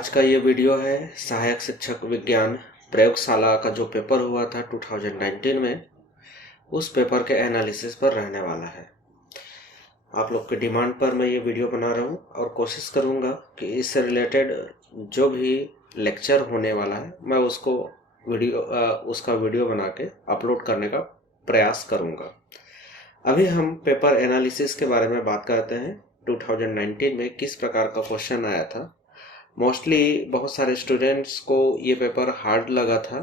आज का ये वीडियो है सहायक शिक्षक विज्ञान प्रयोगशाला का जो पेपर हुआ था 2019 में, उस पेपर के एनालिसिस पर रहने वाला है। आप लोग के डिमांड पर मैं ये वीडियो बना रहा हूँ और कोशिश करूँगा कि इससे रिलेटेड जो भी लेक्चर होने वाला है मैं उसका वीडियो बना के अपलोड करने का प्रयास करूँगा। अभी हम पेपर एनालिसिस के बारे में बात करते हैं। 2019 में किस प्रकार का क्वेश्चन आया था। मोस्टली बहुत सारे स्टूडेंट्स को ये पेपर हार्ड लगा था।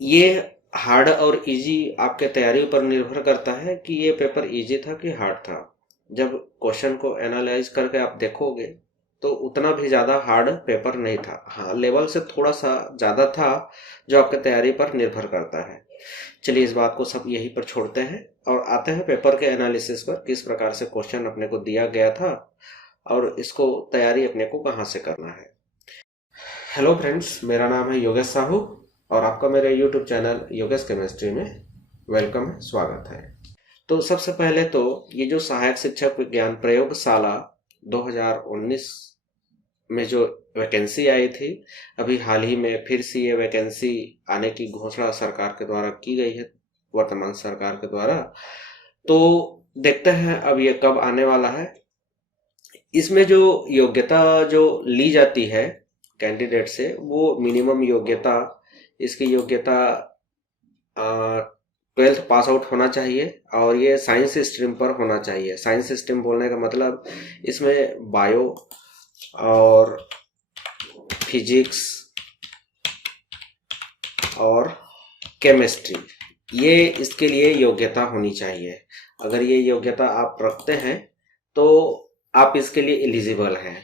ये हार्ड और इजी आपके तैयारी पर निर्भर करता है कि ये पेपर इजी था कि हार्ड था। जब क्वेश्चन को एनालाइज करके आप देखोगे तो उतना भी ज़्यादा हार्ड पेपर नहीं था। हाँ, लेवल से थोड़ा सा ज़्यादा था, जो आपके तैयारी पर निर्भर करता है। चलिए इस बात को सब यहीं पर छोड़ते हैं और आते हैं पेपर के एनालिसिस पर। किस प्रकार से क्वेश्चन अपने को दिया गया था और इसको तैयारी अपने को कहाँ से करना है। हेलो फ्रेंड्स, मेरा नाम है योगेश साहू और आपका मेरे यूट्यूब चैनल योगेश केमिस्ट्री में वेलकम है, स्वागत है। तो सबसे पहले तो ये जो सहायक शिक्षक विज्ञान प्रयोगशाला 2019 में जो वैकेंसी आई थी, अभी हाल ही में फिर से ये वैकेंसी आने की घोषणा सरकार के द्वारा की गई है, वर्तमान सरकार के द्वारा। तो देखते हैं अब ये कब आने वाला है। इसमें जो योग्यता जो ली जाती है कैंडिडेट से, वो मिनिमम योग्यता, इसकी योग्यता 12th पास आउट होना चाहिए और ये साइंस स्ट्रीम पर होना चाहिए। साइंस स्ट्रीम बोलने का मतलब इसमें बायो और फिजिक्स और केमिस्ट्री, ये इसके लिए योग्यता होनी चाहिए। अगर ये योग्यता आप रखते हैं तो आप इसके लिए एलिजिबल हैं।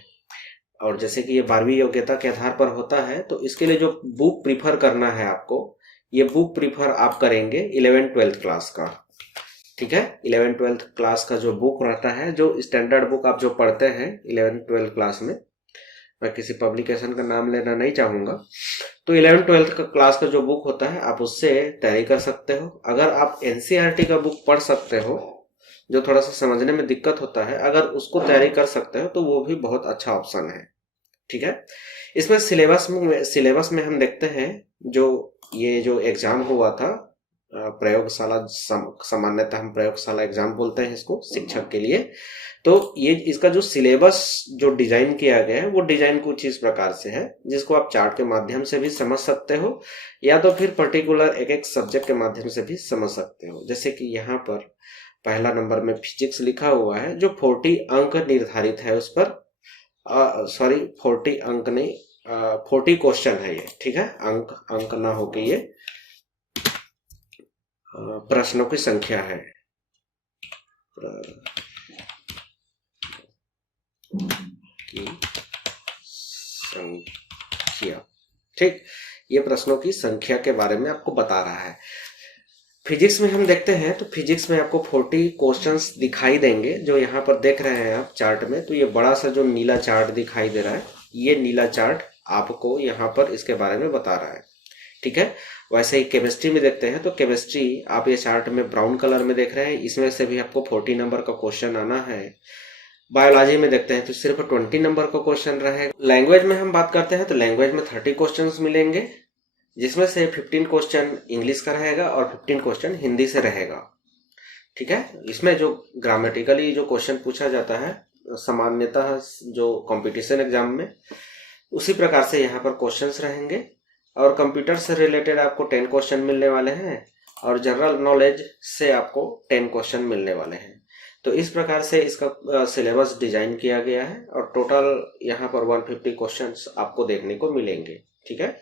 और जैसे कि ये 12वीं योग्यता के आधार पर होता है, तो इसके लिए जो बुक प्रीफर करना है आपको, ये बुक प्रीफर आप करेंगे 11th-12th क्लास का। ठीक है, 11th-12th क्लास का जो बुक रहता है, जो स्टैंडर्ड बुक आप जो पढ़ते हैं 11th-12th क्लास में, मैं किसी पब्लिकेशन का नाम लेना नहीं चाहूँगा, तो 11th-12th का क्लास का जो बुक होता है आप उससे तैयारी कर सकते हो। अगर आप एनसीईआरटी का बुक पढ़ सकते हो, जो थोड़ा सा समझने में दिक्कत होता है, अगर उसको तैयारी कर सकते हो तो वो भी बहुत अच्छा ऑप्शन है। ठीक है, इसमें सिलेबस में हम देखते हैं जो ये जो एग्जाम हुआ था प्रयोगशाला, सामान्यतः हम प्रयोगशाला एग्जाम बोलते हैं इसको शिक्षक के लिए। तो ये इसका जो सिलेबस जो डिजाइन किया गया है, वो डिजाइन कुछ इस प्रकार से है, जिसको आप चार्ट के माध्यम से भी समझ सकते हो या तो फिर पर्टिकुलर एक एक सब्जेक्ट के माध्यम से भी समझ सकते हो। जैसे कि यहाँ पर पहला नंबर में फिजिक्स लिखा हुआ है, जो 40 अंक निर्धारित है उस पर। 40 अंक नहीं, 40 क्वेश्चन है ये। ठीक है, अंक ना होके ये प्रश्नों की संख्या है। की संख्या, ठीक, ये प्रश्नों की संख्या के बारे में आपको बता रहा है। फिजिक्स में हम देखते हैं तो फिजिक्स में आपको 40 क्वेश्चंस दिखाई देंगे, जो यहाँ पर देख रहे हैं आप चार्ट में। तो ये बड़ा सा जो नीला चार्ट दिखाई दे रहा है, ये नीला चार्ट आपको यहाँ पर इसके बारे में बता रहा है। ठीक है, वैसे ही केमिस्ट्री में देखते हैं तो केमिस्ट्री आप ये चार्ट में ब्राउन कलर में देख रहे हैं, इसमें से भी आपको 40 नंबर का क्वेश्चन आना है। बायोलॉजी में देखते हैं तो सिर्फ 20 नंबर का क्वेश्चन रहेगा। लैंग्वेज में हम बात करते हैं तो लैंग्वेज में 30 क्वेश्चन मिलेंगे, जिसमें से 15 क्वेश्चन इंग्लिश का रहेगा और 15 क्वेश्चन हिंदी से रहेगा। ठीक है, इसमें जो ग्रामेटिकली जो क्वेश्चन पूछा जाता है सामान्यतः जो कंपटीशन एग्जाम में, उसी प्रकार से यहाँ पर क्वेश्चंस रहेंगे। और कंप्यूटर से रिलेटेड आपको 10 क्वेश्चन मिलने वाले हैं और जनरल नॉलेज से आपको 10 क्वेश्चन मिलने वाले हैं। तो इस प्रकार से इसका सिलेबस डिजाइन किया गया है और टोटल यहाँ पर 150 क्वेश्चंस आपको देखने को मिलेंगे। ठीक है,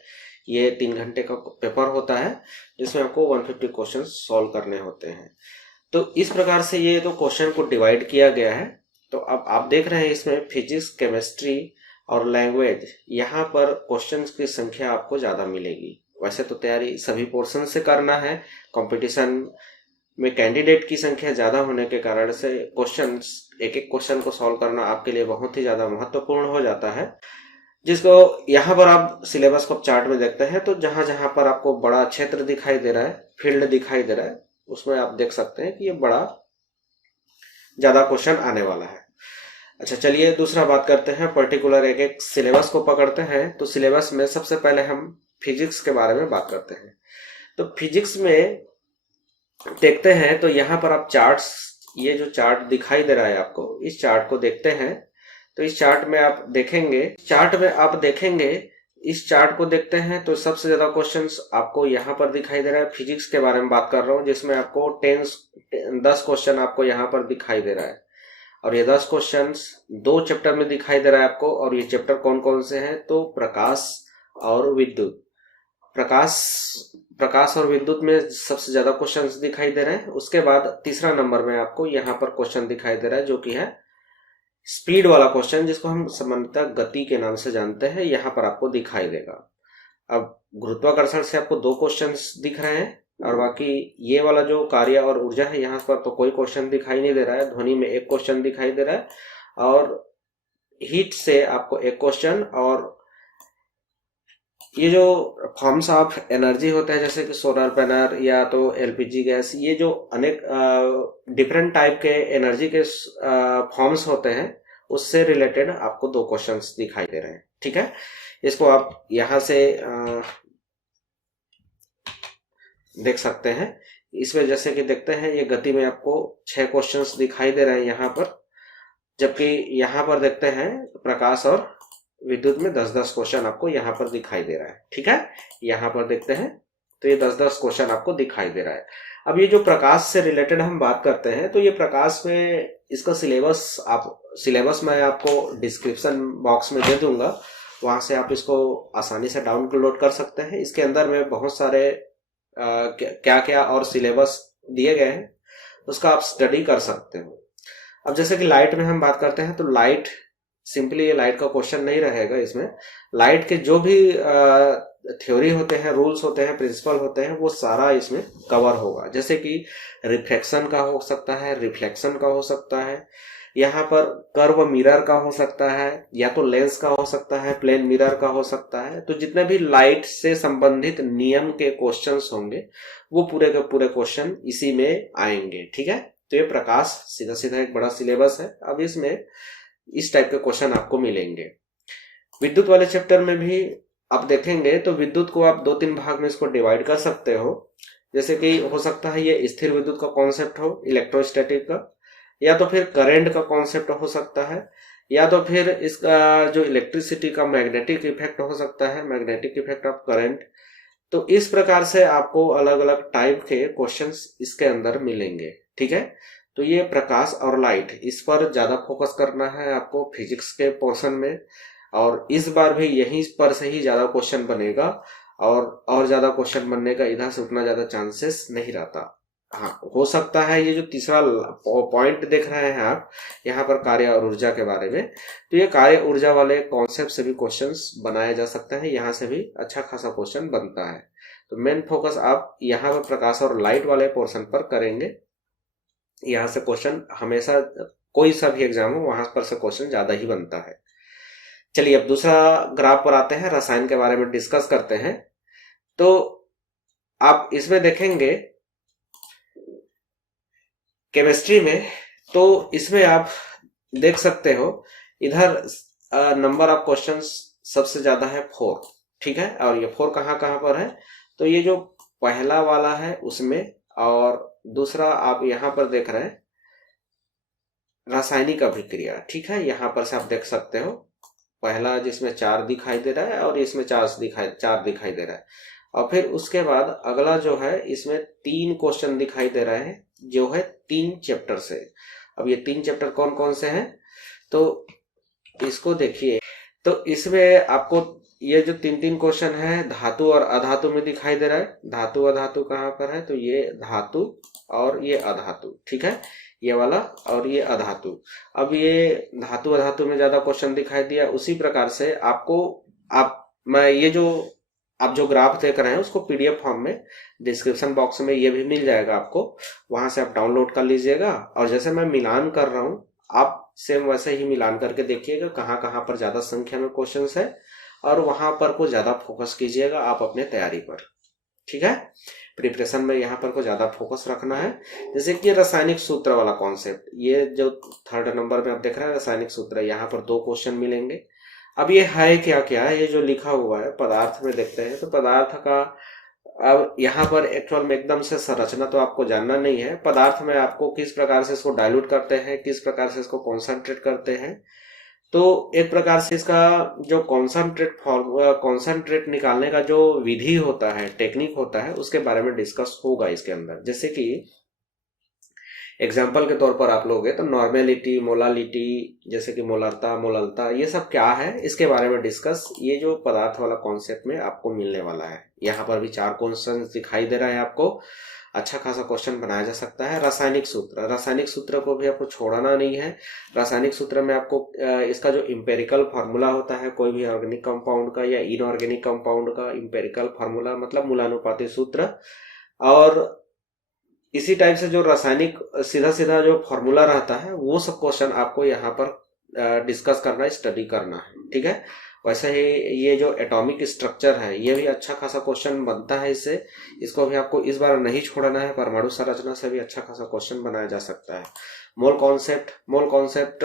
ये 3 घंटे का पेपर होता है, जिसमें आपको 150 क्वेश्चन सॉल्व करने होते हैं। तो इस प्रकार से ये तो क्वेश्चन को डिवाइड किया गया है। तो अब आप देख रहे हैं इसमें फिजिक्स, केमिस्ट्री और लैंग्वेज, यहाँ पर क्वेश्चंस की संख्या आपको ज़्यादा मिलेगी। वैसे तो तैयारी सभी पोर्शन से करना है, कंपटीशन में कैंडिडेट की संख्या ज़्यादा होने के कारण से क्वेश्चंस, एक एक क्वेश्चन को सॉल्व करना आपके लिए बहुत ही ज़्यादा महत्वपूर्ण हो जाता है। जिसको यहाँ पर आप सिलेबस को चार्ट में देखते हैं तो जहां जहां पर आपको बड़ा क्षेत्र दिखाई दे रहा है, फील्ड दिखाई दे रहा है, उसमें आप देख सकते हैं कि ये बड़ा ज्यादा क्वेश्चन आने वाला है। अच्छा, चलिए दूसरा बात करते हैं, पर्टिकुलर एक एक सिलेबस को पकड़ते हैं। तो सिलेबस में सबसे पहले हम फिजिक्स के बारे में बात करते हैं। तो फिजिक्स में देखते हैं, तो यहाँ पर आप चार्ट्स, ये जो चार्ट दिखाई दे रहा है आपको, इस चार्ट को देखते हैं। तो इस चार्ट में आप देखेंगे, इस चार्ट को देखते हैं तो सबसे ज्यादा क्वेश्चंस आपको यहाँ पर दिखाई दे रहा है। फिजिक्स के बारे में बात कर रहा हूँ, जिसमें आपको 10 क्वेश्चन आपको यहाँ पर दिखाई दे रहा है। और ये 10 क्वेश्चंस 2 चैप्टर में दिखाई दे रहा है आपको। और ये चैप्टर कौन कौन से हैं? तो प्रकाश और विद्युत। प्रकाश प्रकाश और विद्युत में सबसे ज्यादा क्वेश्चंस दिखाई दे रहे हैं। उसके बाद तीसरा नंबर में आपको यहाँ पर क्वेश्चन दिखाई दे रहा है, जो कि है स्पीड वाला क्वेश्चन, जिसको हम सामान्यतः गति के नाम से जानते हैं, यहाँ पर आपको दिखाई देगा। अब गुरुत्वाकर्षण से आपको 2 क्वेश्चंस दिख रहे हैं, और बाकी ये वाला जो कार्य और ऊर्जा है, यहाँ पर तो कोई क्वेश्चन दिखाई नहीं दे रहा है। ध्वनि में 1 क्वेश्चन दिखाई दे रहा है, और हीट से आपको 1 क्वेश्चन। और ये जो फॉर्म्स ऑफ एनर्जी होते हैं, जैसे कि सोलर पैनल या तो एलपीजी गैस, ये जो अनेक डिफरेंट टाइप के एनर्जी के फॉर्म्स होते हैं, उससे रिलेटेड आपको 2 क्वेश्चंस दिखाई दे रहे हैं। ठीक है, इसको आप यहां से देख सकते हैं। इसमें जैसे कि देखते हैं, ये गति में आपको 6 क्वेश्चंस दिखाई दे रहे हैं यहाँ पर, जबकि यहाँ पर देखते हैं प्रकाश और विद्युत में 10-10 क्वेश्चन आपको यहाँ पर दिखाई दे रहा है। ठीक है, यहाँ पर देखते हैं तो ये 10-10 क्वेश्चन आपको दिखाई दे रहा है। अब ये जो प्रकाश से रिलेटेड हम बात करते हैं, तो ये प्रकाश में इसका सिलेबस मैं आपको डिस्क्रिप्शन बॉक्स में दे दूंगा, वहां से आप इसको आसानी से डाउनलोड कर सकते हैं। इसके अंदर में बहुत सारे क्या क्या और सिलेबस दिए गए हैं, उसका आप स्टडी कर सकते हो। अब जैसे कि लाइट में हम बात करते हैं, तो लाइट सिंपली ये लाइट का क्वेश्चन नहीं रहेगा। इसमें लाइट के जो भी थ्योरी होते हैं, रूल्स होते हैं, प्रिंसिपल होते हैं, वो सारा इसमें कवर होगा। जैसे कि रिफ्लेक्शन का हो सकता है, रिफ्लेक्शन का हो सकता है, यहाँ पर कर्व मिरर का हो सकता है, या तो लेंस का हो सकता है, प्लेन मिरर का हो सकता है। तो जितने भी लाइट से संबंधित नियम के क्वेश्चंस होंगे, वो पूरे के पूरे क्वेश्चन इसी में आएंगे। ठीक है, तो ये प्रकाश सीधा सीधा एक बड़ा सिलेबस है। अब इसमें इस टाइप के क्वेश्चन आपको मिलेंगे। विद्युत वाले चैप्टर में भी आप देखेंगे, तो विद्युत को आप 2-3 भाग में इसको डिवाइड कर सकते हो। जैसे कि हो सकता है ये स्थिर विद्युत का कॉन्सेप्ट हो, इलेक्ट्रोस्टैटिक का, या तो फिर करंट का कॉन्सेप्ट हो सकता है, या तो फिर इसका जो इलेक्ट्रिसिटी का मैग्नेटिक इफेक्ट हो सकता है, मैग्नेटिक इफेक्ट ऑफ करंट। तो इस प्रकार से आपको अलग अलग टाइप के क्वेश्चंस इसके अंदर मिलेंगे। ठीक है, तो ये प्रकाश और लाइट, इस पर ज्यादा फोकस करना है आपको फिजिक्स के पोर्शन में। और इस बार भी यहीं पर से ही ज्यादा क्वेश्चन बनेगा, और ज्यादा क्वेश्चन बनने का इधर से उतना ज्यादा चांसेस नहीं रहता। हाँ, हो सकता है ये जो तीसरा पॉइंट देख रहे हैं आप यहाँ पर, कार्य और ऊर्जा के बारे में, तो ये कार्य ऊर्जा वाले कॉन्सेप्ट से भी क्वेश्चंस बनाए जा सकते हैं, यहाँ से भी अच्छा खासा क्वेश्चन बनता है। तो मेन फोकस आप यहाँ पर प्रकाश और लाइट वाले पोर्शन पर करेंगे। यहाँ से क्वेश्चन हमेशा, कोई सा भी एग्जाम हो, वहां पर से क्वेश्चन ज्यादा ही बनता है। चलिए अब दूसरा ग्राफ पर आते हैं, रसायन के बारे में डिस्कस करते हैं। तो आप इसमें देखेंगे केमिस्ट्री में, तो इसमें आप देख सकते हो इधर नंबर ऑफ क्वेश्चंस सबसे ज्यादा है 4। ठीक है, और ये 4 कहाँ कहाँ पर है? तो ये जो पहला वाला है उसमें, और दूसरा आप यहाँ पर देख रहे हैं रासायनिक अभिक्रिया। ठीक है, यहाँ पर से आप देख सकते हो, पहला जिसमें 4 दिखाई दे रहा है, और इसमें 4 दिखाई दे रहा है। और फिर उसके बाद अगला जो है, इसमें 3 क्वेश्चन दिखाई दे रहे हैं, जो है 3 चैप्टर से। अब ये 3 चैप्टर कौन कौन से हैं, तो इसको देखिए। तो इसमें आपको ये जो 3-3 क्वेश्चन है, धातु और अधातु में दिखाई दे रहा है। धातु अधातु कहाँ पर है? तो ये धातु और ये अधातु। ठीक है, ये वाला और ये अधातु। अब ये धातु अधातु में ज्यादा क्वेश्चन दिखाई दिया। उसी प्रकार से आपको मैं ये जो आप जो ग्राफ देख रहे हैं, उसको पीडीएफ फॉर्म में डिस्क्रिप्शन बॉक्स में ये भी मिल जाएगा आपको, वहां से आप डाउनलोड कर लीजिएगा। और जैसे मैं मिलान कर रहा हूँ, आप सेम वैसे ही मिलान करके देखिएगा कहाँ कहाँ पर ज्यादा संख्या में क्वेश्चंस है, और वहां पर को ज्यादा फोकस कीजिएगा आप अपने तैयारी पर। ठीक है। प्रिपरेशन में यहाँ पर को ज्यादा फोकस रखना है। जैसे कि रासायनिक सूत्र वाला कॉन्सेप्ट, ये जो 3rd नंबर में आप देख रहे हैं रासायनिक सूत्र, यहाँ पर 2 क्वेश्चन मिलेंगे। अब ये है क्या क्या है, ये जो लिखा हुआ है पदार्थ में देखते हैं, तो पदार्थ का अब यहाँ पर एक्चुअल में एकदम से संरचना तो आपको जानना नहीं है। पदार्थ में आपको किस प्रकार से इसको डाइल्यूट करते हैं, किस प्रकार से इसको कॉन्सेंट्रेट करते हैं, तो एक प्रकार से इसका जो कॉन्सेंट्रेट निकालने का जो विधि होता है, टेक्निक होता है, उसके बारे में डिस्कस होगा इसके अंदर। जैसे कि एग्जाम्पल के तौर पर आप लोगे तो नॉर्मेलिटी, मोलालिटी, जैसे कि मोलरता, मोललता, ये सब क्या है इसके बारे में डिस्कस ये जो पदार्थ वाला कॉन्सेप्ट में आपको मिलने वाला है। यहाँ पर भी 4 क्वेश्चन दिखाई दे रहा है आपको, अच्छा खासा क्वेश्चन बनाया जा सकता है। रासायनिक सूत्र, रासायनिक सूत्र को भी आपको छोड़ना नहीं है। रासायनिक सूत्र में आपको इसका जो इंपेरिकल फार्मूला होता है कोई भी ऑर्गेनिक कंपाउंड का या इनऑर्गेनिक कंपाउंड का, इंपेरिकल फार्मूला मतलब मूलानुपाती सूत्र, और इसी टाइप से जो रासायनिक सीधा सीधा जो फॉर्मूला रहता है वो सब क्वेश्चन आपको यहाँ पर डिस्कस करना, स्टडी करना है, ठीक है। वैसे ही ये जो एटॉमिक स्ट्रक्चर है ये भी अच्छा खासा क्वेश्चन बनता है इससे, इसको भी आपको इस बार नहीं छोड़ना है। परमाणु संरचना से भी अच्छा खासा क्वेश्चन बनाया जा सकता है। मोल कॉन्सेप्ट, मोल कॉन्सेप्ट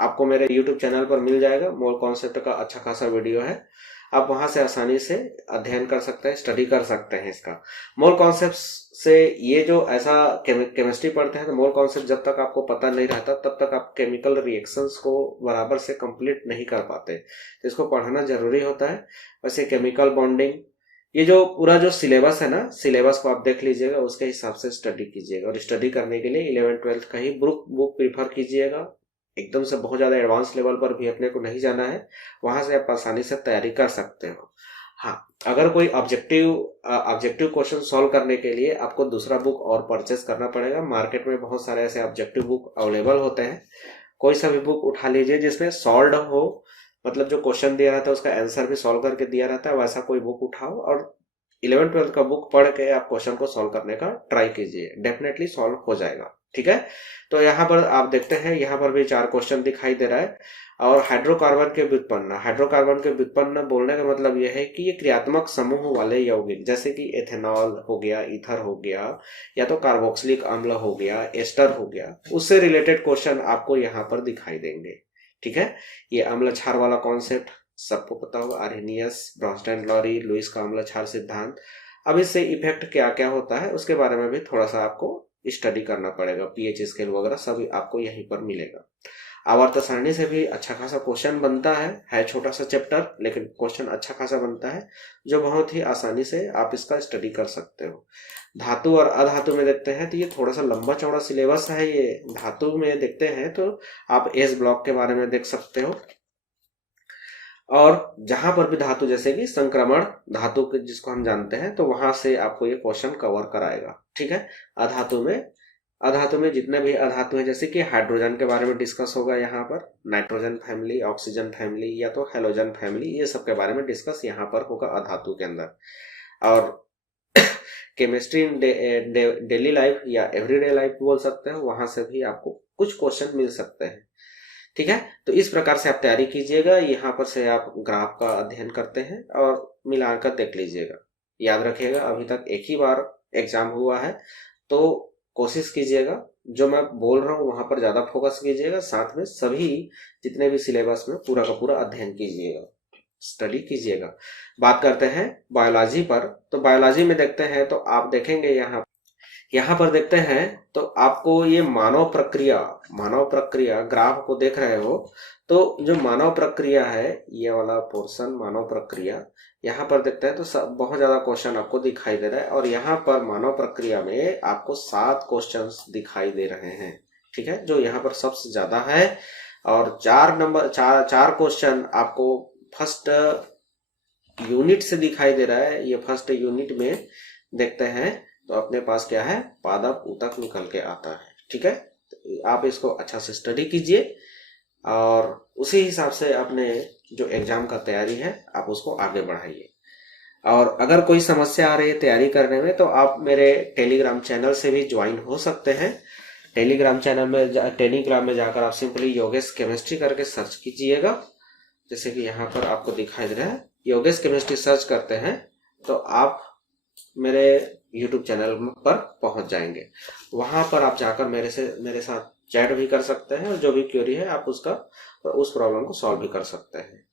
आपको मेरे YouTube चैनल पर मिल जाएगा। मोल कॉन्सेप्ट का अच्छा खासा वीडियो है, आप वहां से आसानी से अध्ययन कर सकते हैं, स्टडी कर सकते हैं इसका। मोल कॉन्सेप्ट से ये जो ऐसा केमिस्ट्री पढ़ते हैं तो मोल कॉन्सेप्ट जब तक आपको पता नहीं रहता तब तक आप केमिकल रिएक्शंस को बराबर से कंप्लीट नहीं कर पाते, तो इसको पढ़ना जरूरी होता है। वैसे केमिकल बॉन्डिंग, ये जो पूरा जो सिलेबस है ना, सिलेबस को आप देख लीजिएगा, उसके हिसाब से स्टडी कीजिएगा। और स्टडी करने के लिए 11th-12th का ही बुक प्रीफर कीजिएगा। एकदम से बहुत ज्यादा एडवांस लेवल पर भी अपने को नहीं जाना है, वहां से आप आसानी से तैयारी कर सकते हो। हाँ, अगर कोई ऑब्जेक्टिव क्वेश्चन सॉल्व करने के लिए आपको दूसरा बुक और परचेस करना पड़ेगा। मार्केट में बहुत सारे ऐसे ऑब्जेक्टिव बुक अवेलेबल होते हैं, कोई सा भी बुक उठा लीजिए जिसमें सॉल्व हो, मतलब जो क्वेश्चन दिया रहता है उसका आंसर भी सॉल्व करके दिया रहता है, वैसा कोई बुक उठाओ और 11th-12th का बुक पढ़ के आप क्वेश्चन को सॉल्व करने का ट्राई कीजिए, डेफिनेटली सॉल्व हो जाएगा, ठीक है। तो यहाँ पर आप देखते हैं, यहाँ पर भी 4 क्वेश्चन दिखाई दे रहा है। और हाइड्रोकार्बन के व्युत्पन्न, हाइड्रोकार्बन के व्युत्पन्न बोलने का मतलब यह है कि ये क्रियात्मक समूह वाले यौगिक, जैसे कि एथेनॉल हो गया, ईथर हो गया, या तो कार्बोक्सिलिक अम्ल हो गया, एस्टर हो गया, उससे रिलेटेड क्वेश्चन आपको यहाँ पर दिखाई देंगे, ठीक है। ये अम्ल क्षार वाला कॉन्सेप्ट सबको पता होगा, आर्हेनियस, ब्रॉन्स्टैंड-लॉरी, लुईस का अम्ल क्षार सिद्धांत। अब इससे इफेक्ट क्या क्या होता है उसके बारे में भी थोड़ा सा आपको स्टडी करना पड़ेगा। पीएच स्केल वगैरह सभी आपको यहीं पर मिलेगा। आवर्त सारणी से भी अच्छा खासा क्वेश्चन बनता है छोटा सा चैप्टर, लेकिन क्वेश्चन अच्छा खासा बनता है, जो बहुत ही आसानी से आप इसका स्टडी कर सकते हो। धातु और अधातु में देखते हैं तो ये थोड़ा सा लंबा चौड़ा सिलेबस है। ये धातु में देखते हैं तो आप एस ब्लॉक के बारे में देख सकते हो, और जहां पर भी धातु, जैसे कि संक्रमण धातु के जिसको हम जानते हैं, तो वहां से आपको ये क्वेश्चन कवर कराएगा, ठीक है। अधातु में जितने भी अधातु है, जैसे कि हाइड्रोजन के बारे में डिस्कस होगा, यहाँ पर नाइट्रोजन फैमिली, ऑक्सीजन फैमिली या तो हेलोजन फैमिली, ये सब के बारे में डिस्कस यहाँ पर होगा अधातु के अंदर। और केमिस्ट्री इन डेली लाइफ या एवरीडे लाइफ बोल सकते हो, वहां से भी आपको कुछ क्वेश्चन मिल सकते हैं, ठीक है। तो इस प्रकार से आप तैयारी कीजिएगा। यहाँ पर से आप ग्राफ का अध्ययन करते हैं और मिलाकर देख लीजिएगा। याद रखिएगा, अभी तक एक ही बार एग्जाम हुआ है, तो कोशिश कीजिएगा जो मैं बोल रहा हूँ वहां पर ज्यादा फोकस कीजिएगा। साथ में सभी जितने भी सिलेबस में पूरा का पूरा अध्ययन कीजिएगा, स्टडी कीजिएगा। बात करते हैं बायोलॉजी पर, तो बायोलॉजी में देखते हैं तो आप देखेंगे यहाँ पर देखते हैं तो आपको ये मानव प्रक्रिया ग्राफ को देख रहे हो, तो जो मानव प्रक्रिया है, ये वाला पोर्शन मानव प्रक्रिया, यहाँ पर देखते हैं तो बहुत ज्यादा क्वेश्चन आपको दिखाई दे रहा है। और यहाँ पर मानव प्रक्रिया में आपको 7 क्वेश्चंस दिखाई दे रहे हैं, ठीक है, जो यहाँ पर सबसे ज्यादा है। और 4 क्वेश्चन आपको फर्स्ट यूनिट से दिखाई दे रहा है। ये फर्स्ट यूनिट में देखते हैं तो अपने पास क्या है, पादप ऊतक निकल के आता है, ठीक है। तो आप इसको अच्छा से स्टडी कीजिए और उसी हिसाब से अपने जो एग्जाम का तैयारी है आप उसको आगे बढ़ाइए। और अगर कोई समस्या आ रही है तैयारी करने में, तो आप मेरे टेलीग्राम चैनल से भी ज्वाइन हो सकते हैं। टेलीग्राम में जाकर आप सिंपली योगेश केमिस्ट्री करके सर्च कीजिएगा, जैसे कि यहाँ पर आपको दिखाई दे रहा है, योगेश केमिस्ट्री सर्च करते हैं तो आप मेरे YouTube चैनल पर पहुंच जाएंगे। वहां पर आप जाकर मेरे साथ चैट भी कर सकते हैं, और जो भी क्वेरी है आप उस प्रॉब्लम को सॉल्व भी कर सकते हैं।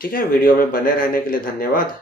ठीक है, वीडियो में बने रहने के लिए धन्यवाद।